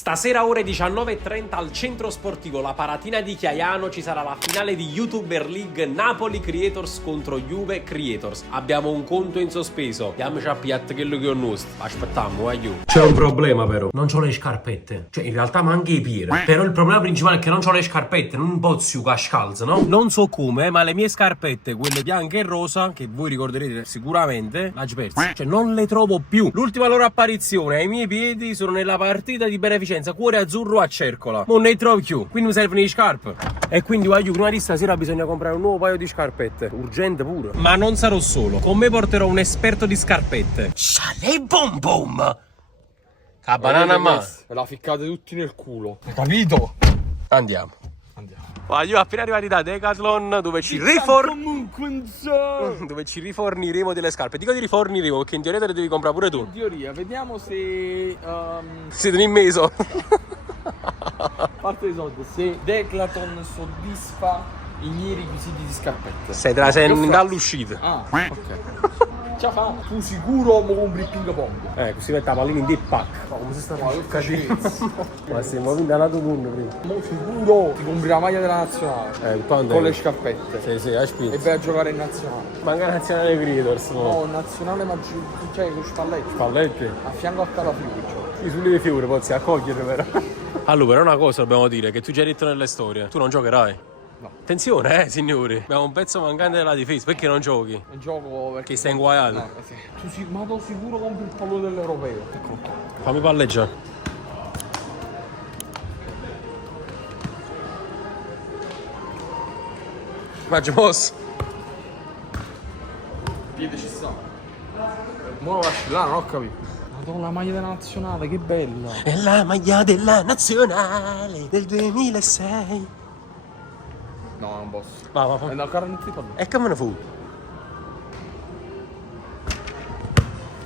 Stasera ore 19:30 al centro sportivo La Paratina di Chiaiano ci sarà la finale di YouTuber League Napoli Creators contro Juve Creators. Abbiamo un conto in sospeso. Diamoci a piatta quello che ho nostro. Aspettiamo, C'è un problema però. Non c'ho le scarpette. Cioè in realtà manca i piedi. Però il problema principale è che non c'ho le scarpette. Non posso cascalzo, no? Non so come, ma le mie scarpette, quelle bianche e rosa, che voi ricorderete sicuramente, l'ho perse. Cioè non le trovo più. L'ultima loro apparizione ai miei piedi sono nella partita di beneficenza Cuore Azzurro a Cercola. Non ne trovo più, quindi mi servono le scarpe. E quindi voglio, prima di stasera bisogna comprare un nuovo paio di scarpette. Urgente pure. Ma non sarò solo. Con me porterò un esperto di scarpette. Shale bom bom. La banana ma. Me la ficcate tutti nel culo. Hai capito? Andiamo. Voglio appena arrivati da Decathlon dove ci riforniremo delle scarpe. Dico di riforniremo perché in teoria te le devi comprare pure tu. In teoria, vediamo se Siete in meso. a parte i soldi, se Decathlon soddisfa i miei requisiti di scarpette. Sei dall'uscita. Ah, ok. Ciao fa, tu sicuro mo compri il ping pong? Così mette la pallina in deep pack. Ma come si sta facendo? Ma stiamo andando mondo prima. Mo sicuro ti compri la maglia della nazionale. Con le scarpette. Sì, hai spinto. E vai a giocare in nazionale. Manca nazionale Creators, no? No, nazionale cioè con spalletti. Spalletti? A fianco a Calafiuccio. I sulle figure pozzi accogliere però. Allora, però una cosa dobbiamo dire, che tu ci hai detto nelle storie. Tu non giocherai. No. Attenzione, signori. Abbiamo un pezzo mancante della difesa. Perché non giochi? Non gioco perché... Che stai inguaiato? No, sì. Ma tu sicuro compri il pallone dell'Europeo. Eccolo qua. Fammi palleggiare. Faccio mosso. Piede ci sta. Mo lo lasci là, non ho capito. Madonna, la maglia della nazionale, che bella. È la maglia della nazionale del 2006. No, non posso. Va. No, ancora non ti parlo. E che me ne fu?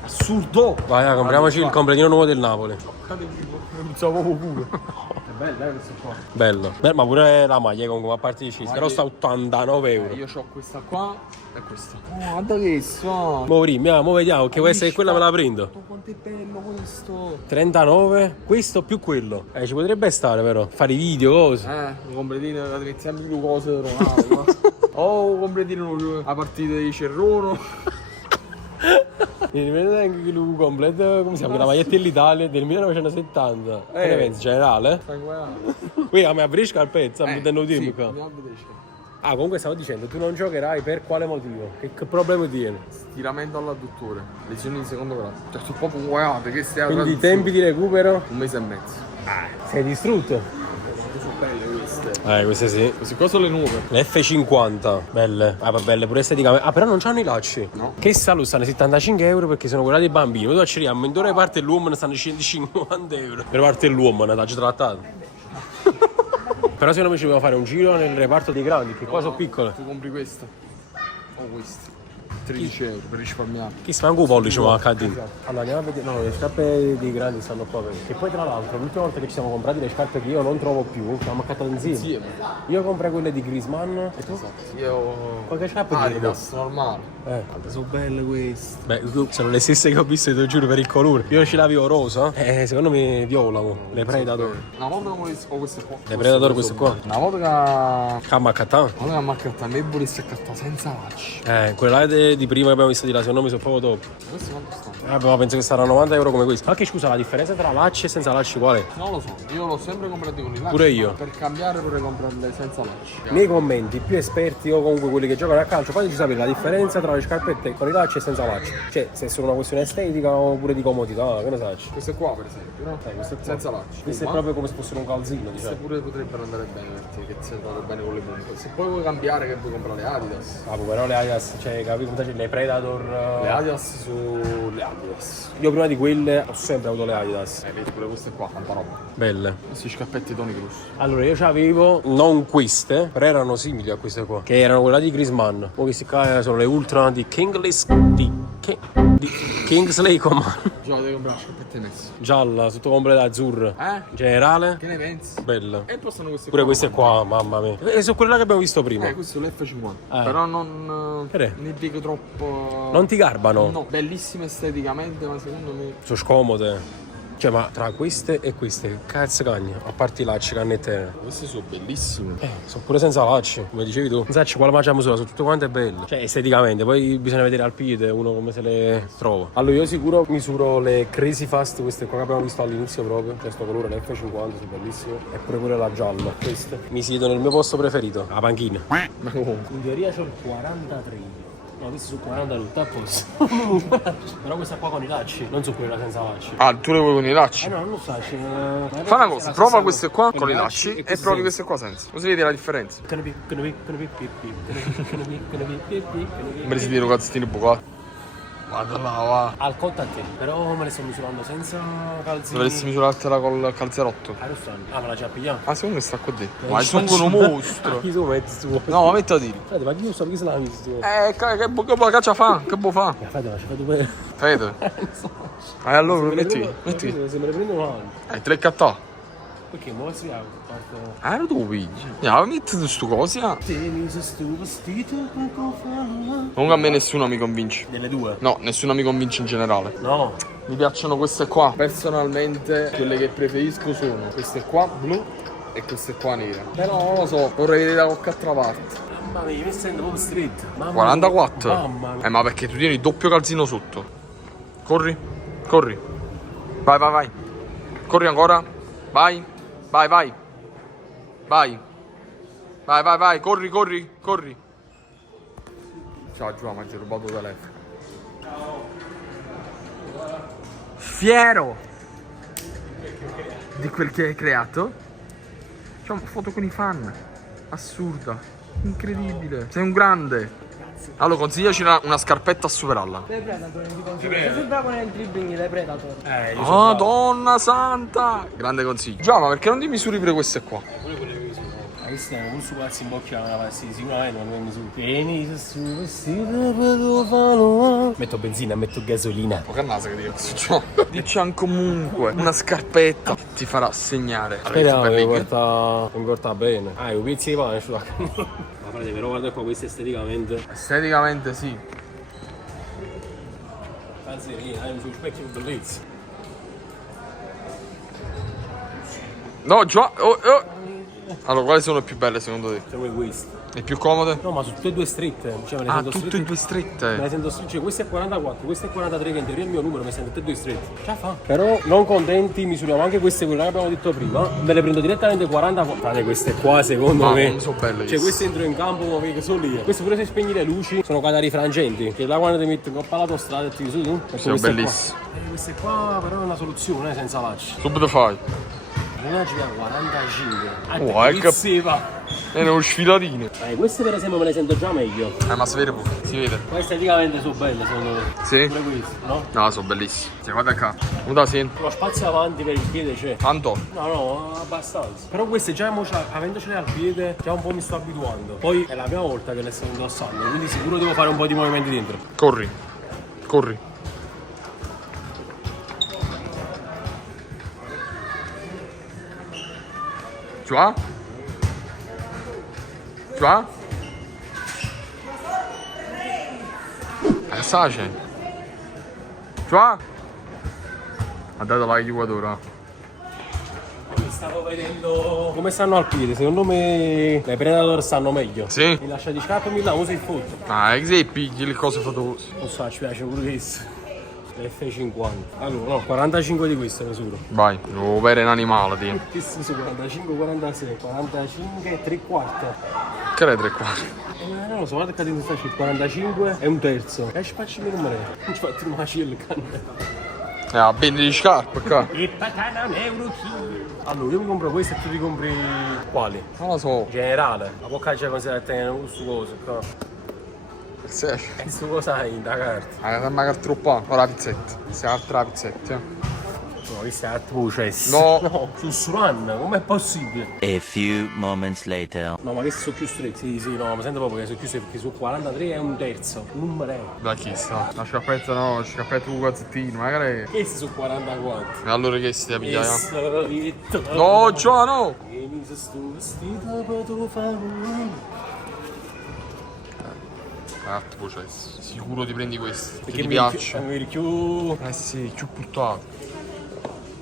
Assurdo! Vai, compriamoci il completino nuovo del Napoli. Non so proprio pure. È bella, questo qua. Bello. Ma pure la maglia comunque, a parte di cheese. Però sta 89 euro. Io ho questa qua e questa. Oh, guarda questo. Mo vediamo, che questa è quella me la prendo. Quanto è bello questo. 39, questo più quello. Ci potrebbe stare però. Fare i video, cose. Un completino, ti metti sempre le cose di Ronaldo. Oh, un completino a partita di Cerrono. Mi ricordo anche che lui completo, come si chiama, la maglietta dell'Italia del 1970. Che ne pensi, generale? Qui a me apri scarpezza, mi danno sì, tempo. Comunque stavo dicendo, tu non giocherai per quale motivo? Che problema tieni? Stiramento all'adduttore, lesioni di secondo grado. Cioè, tu proprio guardate che stai. Quindi i tempi di recupero? Un mese e mezzo. Sei distrutto? Sono belle queste. Queste sì. Queste qua sono le nuove. Le F50, belle. Belle pure esteticamente. Però non c'hanno i lacci. No. Che stanno 75 euro perché sono quella dei bambini. Poi tu acceriamo, in due parte dell'uomo stanno 150 euro. Per parte dell'uomo, ne t'ho trattato. Però secondo me ci dobbiamo fare un giro nel reparto dei grandi, che qua sono piccole. Tu compri questa o questi 13 euro per risparmiare. Chi si manca un pollice ma accadino. Allora andiamo a vedere. No, le scarpe dei grandi stanno qua. E poi tra l'altro l'ultima volta che ci siamo comprati le scarpe che io non trovo più, ci siamo accattate insieme. Io comprai quelle di Griezmann e tu? Io Qualche scarpa di Adidas normale. Sono belle queste. Beh, sono le stesse che ho visto, te lo giuro, per il colore. Io ce l'avevo rosa. Secondo me violano. Le Predator. Una volta ho queste qua. Le Predator queste qua. Una volta che Camma accattata. mi ha accattato, me volessi accattare senza lacci. Quella là di prima che abbiamo visto di là, secondo me sono proprio top. Questi quanto stanno? Ma penso che sarà 90 euro come questo. Ma che scusa, la differenza tra lacci e senza lacci qual è? Non lo so, io l'ho sempre comprato con i lacci. Pure io. Per cambiare vorrei comprarle senza lacci. Nei commenti, più esperti o comunque quelli che giocano a calcio, fateci sapere la differenza tra le scarpette con i lacci e senza lacci. Cioè, se è solo una questione estetica oppure di comodità, che ne sai? Queste qua per esempio, no? Queste qua. Senza lacci. Questo è proprio come se fossero un calzino, Queste diciamo. pure potrebbero andare bene per te, che ti sei andato bene con le bombe. Se poi vuoi cambiare, che puoi comprare le Adidas. Però le Adidas, cioè, capi come le Predator. Le Adidas su le Adidas. Io prima di quelle ho sempre avuto le Adidas. Vedi pure queste qua, tanta roba. Belle. Questi scappetti Tony Cruz. Allora io c'avevo, non queste, però erano simili a queste qua. Che erano quelle di Griezmann. Poi questi qua sono le Ultra di Kingsley Coman. Già devi comprare scappette messe. Gialla, tutto completo azzurro. Generale. Che ne pensi? Bella. E poi sono queste Pure qua. queste qua, mamma mia. E sono quelle là che abbiamo visto prima. Questo è l'F50. Però non ne dico troppo. Non ti garbano? No, bellissime esteticamente, ma secondo me Sono scomode. Cioè, ma tra queste e queste, che cazzo cagna? A parte i lacci, cannette. Questi sono bellissimi. Sono pure senza lacci, come dicevi tu. Non sai quale mangiamo sola, sono tutte quante belle. Cioè, esteticamente, poi bisogna vedere al piede uno come se le trova. Allora, io sicuro misuro le Crazy Fast, queste qua che abbiamo visto all'inizio proprio. Questo colore, le F50, sono bellissime. E pure la gialla, queste. Mi siedo nel mio posto preferito, la panchina. Ma comunque. In teoria c'ho il 43. No, questi sono 40 tutti a posto. Però questa qua con i lacci, non so quella senza lacci. Ah, tu le vuoi con i lacci? No, non lo so. Fa una cosa, prova queste qua con i lacci e provi queste qua senza. Così vedi la differenza. Me li si dicono calzini bucati. Vado là, va. Al conto a te, però me le sto misurando senza calzini. Dovresti misurartela col calzerotto. Ah, me la già pigliamo? Ah, secondo me sta qua dentro. Ma sono un mostro. Chi tu metti su? No, ma metti a dire. Fede, ma chi lo sa che se la metti tu? Che caccia fa? Che buon fa? Fede, ma ci fai tu per... Fede. Allora lo metti. Se me le prendo male. Te le cattà. Perché mo si apre. Lo tu pigli. Ma metti sto cosi. Comunque a me nessuno mi convince. Delle due? No, nessuno mi convince in generale. No. Mi piacciono queste qua. Personalmente quelle che preferisco sono queste qua blu e queste qua nere. Però non lo so, vorrei vedere da qualche altra parte. Mamma mia, mi sento proprio stretto. 44? Mamma mia. Ma perché tu tieni il doppio calzino sotto. Corri, corri. Vai, vai, vai. Corri ancora. Vai, vai, vai. Vai. Vai, vai, vai. Corri, corri, corri. Ciao Giovanni, mi hai rubato il telefono. Fiero di quel che hai creato. C'è una foto con i fan. Assurda. Incredibile. Sei un grande. Allora consigliaci una scarpetta a superarla. Le Predator, sei bravo nel dribbling, le Predator. Oh, donna santa! Grande consiglio. Già, ma perché non ti misuri pure queste qua? Pure quelle che misuro. Ma questi hanno pure su pazzi in bocca una passi, sicuramente non mi misuro. Vieni su vestito per fare. Metto benzina, metto gasolina. Ma che naso che dico? Diciamo comunque una scarpetta che ti farà segnare. Speriamo che mi porta bene. Ah, io pizzi di pane, ma frate, però guarda qua, questo esteticamente. Esteticamente sì. Anzi, hai un specchio bellezza. No, già. Allora, quali sono le più belle secondo te? Cioè, queste. Le più comode? No, ma sono tutte e due strette. Cioè, me le sento tutte e due strette. Me le sento strette. Cioè, questo è 44, questo è 43, che in teoria è il mio numero, me le sento tutte e due strette. Ce la fa. Però, non contenti, misuriamo anche queste, quelle che abbiamo detto prima. Me le prendo direttamente 44. Guardate, queste qua, secondo me. Non sono belle. Cioè, queste entro in campo, ma che sono lì. Queste pure se spegni le luci, sono catari frangenti. Che là quando ti metti un po' all'autostrada e ti su tu. Sono bellissime. Queste qua, però, è una soluzione, senza lacci. Subito fai. Una gira 45. È uno sfilatino. Queste per esempio me le sento già meglio. Ma si vede pure, si vede. Queste esteticamente sono belle secondo me. Sì? Pure queste, no? No, sono bellissime. Cioè, guarda qua. Non da sento. Lo spazio avanti per il piede c'è. Tanto. No, abbastanza. Però queste già avendocele al piede, già un po' mi sto abituando. Poi è la prima volta che le sto indossando, quindi sicuro devo fare un po' di movimenti dentro. Corri. Corri. Già? Già? Sa c'è? Già? Ha dato la chiudatura. Stavo vedendo come stanno al piede, secondo me le Predator stanno meglio. Sì? Mi lascia di scarpe mi là, usa il foto. Ah, che se pigli le cose fotose. Non so, ci piace pure questo. F50. Allora, no, 45 di queste misuro. Vai, devo avere un animale, ti. Questo su 45, 46, 45, 3 quarti. Che è 3 quarti? Non lo so, guarda che sta il 45 e un terzo. E spacci mi numero. Non ci fatti una macilla canna. Bendi di scarpe qua. E patana un euro chilo. Allora, io mi compro questo e tu ti compri quali? Non lo so. Generale. Ma può c'è considerato che tenere questo coso qua. Sì. E questo cosa hai da carta? Magari troppo. Ora la pizzetta. Questa è altra pizzetta. No, questa è altro processo. No. Sul Suran, com'è possibile? A few moments later. No, ma questi sono più stretti, sì, no, ma sento proprio che sono più stretti, perché su 43 è un terzo, un numero. Da chi sta? La scarpetta no, la scarpetta un cazzettino, magari. Questi sono 44. E allora che si piglia? No, No, già no! Vieni se sto vestito per tu fare. Processo. Sicuro ti prendi questo. Che Perché ti piace. mi più. Eh sì, più buttato.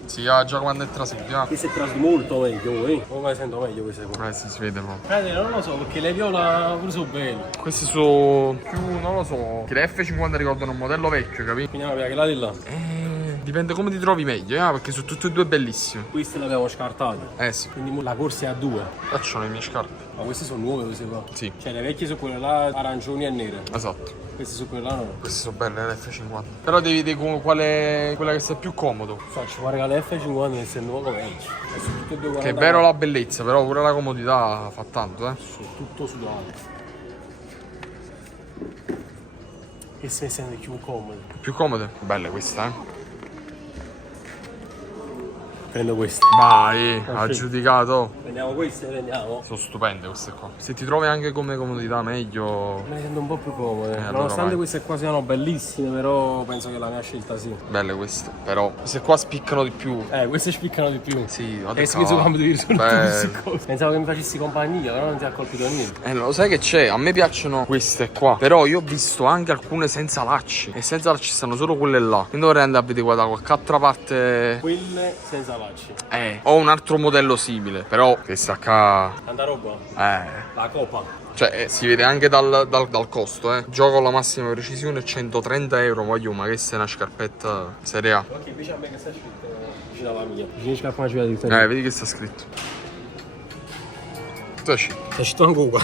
Sì, già quando è trasudito. Questo è trasu molto meglio, come sento meglio queste qua. Sì, si vede proprio. Frate, non lo so, perché le viola pure sono belle. Questi sono più, non lo so, che le F50 ricordano un modello vecchio, capito? Quindi andiamo a che la di là. Dipende come ti trovi meglio, perché sono tutte e due bellissime. Queste le abbiamo scartate. Sì. Quindi la corsa è a 2. Facciano le mie scarpe. Ma queste sono nuove queste qua. Sì. Cioè le vecchie sono quelle là arancioni e nere. Esatto. Queste sono quelle là no. Queste sono belle, le F50. Però devi vedere quella che sta più comodo. Faccio guarda le F50 che sono nuove come sono tutte e due 40. Che è vero la bellezza, però pure la comodità fa tanto, Sono tutto sudato. E se ne sente più comodo. Più comode? Belle queste, Prendo queste. Vai, aggiudicato. Prendiamo queste, prendiamo. Sono stupende queste qua. Se ti trovi anche come comodità meglio. Me ne sento un po' più comode. Allora Nonostante vai. queste qua siano bellissime, però penso che la mia scelta sì. Belle queste. Però queste qua spiccano di più. Queste spiccano di più. Sì, vado E mi sono cambiato di risultato. Beh. Pensavo che mi facessi compagnia, però non ti ha colpito niente. Lo sai che c'è? A me piacciono queste qua. Però io ho visto anche alcune senza lacci. E senza lacci stanno solo quelle là. Quindi dovrei andare a vedere da qualche altra parte. Quelle senza lacci. Ho un altro modello simile. Però questa qua. Tanta roba. La copa. Cioè, si vede anche dal costo, Gioco alla massima precisione, 130 euro. Voglio, ma questa è una scarpetta serie A. Ok, invece a me che sta scritto vicino alla mia. Vicino scarpa ci vedi. Vedi che sta scritto. Sta scritto. Sta scritto anche qua.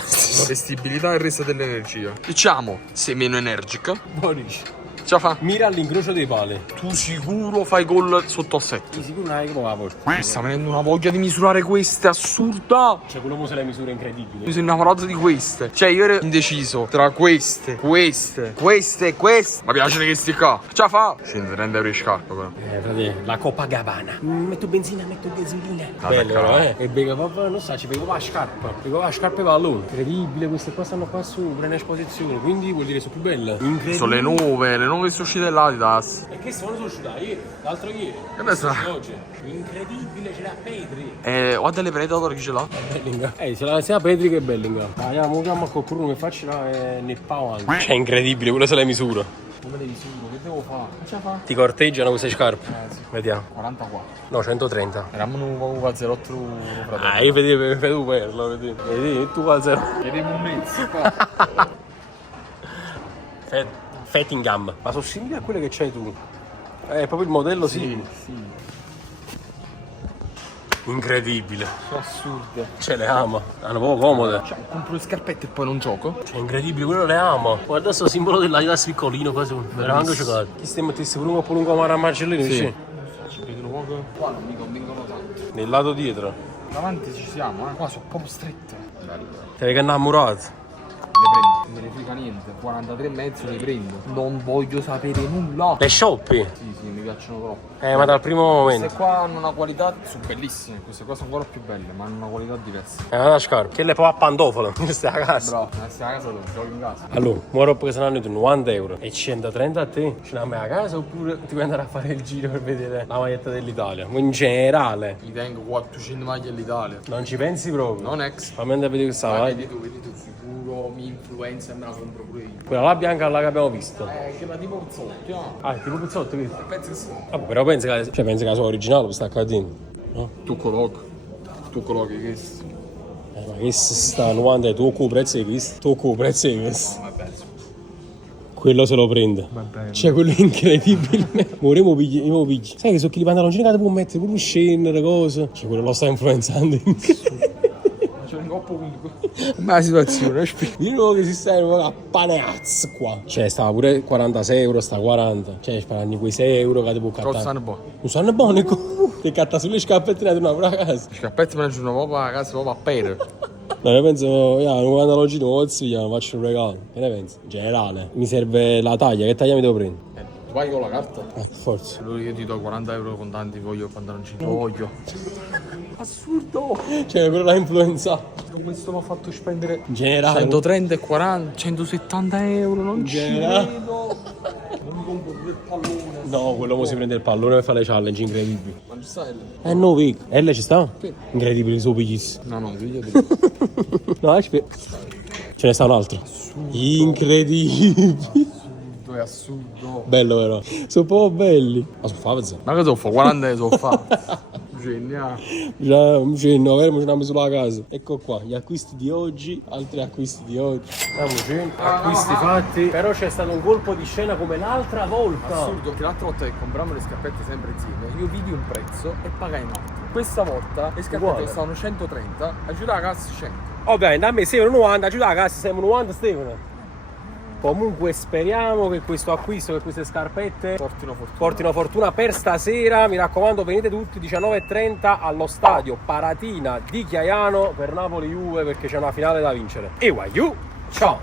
Vestibilità e resa dell'energia. Diciamo, sei meno energica. Boris. Ce la fa? Mira all'incrocio dei pali. Tu sicuro fai gol sotto al 7. Di sicuro non hai come la porta. Mi sta venendo una voglia di misurare queste, assurda. Cioè, quello se le misure incredibili. Mi sono innamorato di queste. Cioè, io ero indeciso tra queste. Ma piacciono questi qua. Ce la fa? 130 euro di scarpa, però. Frate, la Copacabana. Metto benzina, metto gasolina. Ah, Bello, d'accordo. E bega proprio, non so, ci pego la scarpa. Pego la scarpa e pallone. Incredibile, queste qua stanno qua sopra in esposizione. Quindi vuol dire sono più belle. Incredibile. Sono le nuove che sono uscite dall'Adidas. E che sono uscite ieri, l'altro ieri. E beh, sta. Oggi. Incredibile, ce l'ha Pedri. Guarda le Predator che ce l'ha. Bellingham. Ce l'ha sia Pedri che Bellingham. Andiamo, chiamo a qualcuno che faccia nel pao anche. Cioè, incredibile, quello se le misura. Come le misuro? Che devo fare? Che ce la fa? Ti corteggiano queste scarpe? Sì. Vediamo. 44. No, 130. Eravamo un 0,8 fratello. Io vedevo perlo, vedi, tu al zero. Vediamo un mezzo qua. Fettingham. Ma sono simili a quelle che c'hai tu. È proprio il modello sì. Incredibile. Sono assurde. Ce le ama. Hanno proprio comode. Cioè, compro le scarpette e poi non gioco. Cioè, incredibile, quello le ama. Guarda sto simbolo dell'Adidas piccolino quasi. Me l'ha anche giocato. Chi stai mettesse pure un po' lungo a Marcellino? Sì. Ci vedono poco. Qua non mi convincono tanto. Nel lato dietro. Davanti ci siamo, Qua sono proprio strette. Bello. Te le innamorato. Le prendo. Non me ne frega niente. 43,5 le prendo. Non voglio sapere nulla. Le shoppi? Sì, mi piacciono troppo. Ma dal primo momento. Queste qua hanno una qualità, sono bellissime, queste qua sono ancora più belle, ma hanno una qualità diversa. È una scarpa. Che le può a pantofole. Questa a casa. Bravo, stai a casa dove giochi in casa. Allora, ora che saranno 90 euro e 130 a te, ce l'hai a casa oppure ti vuoi andare a fare il giro per vedere la maglietta dell'Italia? In generale. Mi tengo 400 maglie all'Italia. Non ci pensi proprio? Non ex. Fammi andare a vedere questa maglia. Vedi tu, sicuro mi influenza e me la compro pure io. Quella là bianca là che abbiamo visto. Che la tipo Puzzotti, Tipo Pizzotti questo? Penso che sì. Vabbè, però pensi che la sua originale questa qua dentro. No? Tu collochi che questo. Ma che sta 90 tu con prezzo di questo? Tu con prezzo di questo? Ma penso. Quello se lo prende. Vabbè. Cioè, quello è incredibile. Io pigli. Sai che sono che i pantaloncini che ti può mettere pure scendere, cose. Cioè, quello lo sta influenzando. C'è un coppo comunque. Ma la situazione, Io non che si serve a panazzo qua. Cioè, stava pure 46 euro, sta 40. Cioè, sparando quei 6 euro che ti può cattare. Costano buono. Non sanno buono, che catta sulle scarpette e torna pure a casa. Scarpette me ne giorno proprio a casa, proprio a pere. No, io penso, un pantaloncino nuovo zio, faccio un regalo. Che ne pensi? In generale. Mi serve la taglia, che taglia mi devo prendere? Tu vai con la carta? Forza. Allora io ti do 40 euro contanti, voglio il pantaloncino. Voglio. Assurdo! Cioè, quello l'ha influenzato. Questo mi ha fatto spendere In generale. 130 e 40, 170 euro, non ci generale. vedo. Non mi compro pure il pallone. No, quello mo si prende il pallone per fare le challenge incredibili. Ma ci sta L? No, Vic. L ci sta? Incredibile, su piglissimo. No, figlio No, aspetta. Ce ne sta un altro. Incredibile. è assurdo. Bello vero? Sono proprio belli. Ma sono fatti. Ma che soffo? 40 anni sono fatti. Geniale. Già, no, andiamo sulla casa. Ecco qua, gli acquisti di oggi, altri acquisti di oggi. Acquisti fatti. Però c'è stato un colpo di scena come l'altra volta. Assurdo, che l'altra volta che comprammo le scarpette sempre insieme, io vidi un prezzo e pagai un altro. Questa volta le scarpette Uguale. costavano 130, aiuta la cassa 100. Ovviamente a me servono 90, aiuta la cassa, servono 90 Stefano. Comunque speriamo che questo acquisto, che queste scarpette portino fortuna per stasera. Mi raccomando, venite tutti 19:30 allo stadio Paratina di Chiaiano per Napoli Juve, perché c'è una finale da vincere. E Waiu, ciao!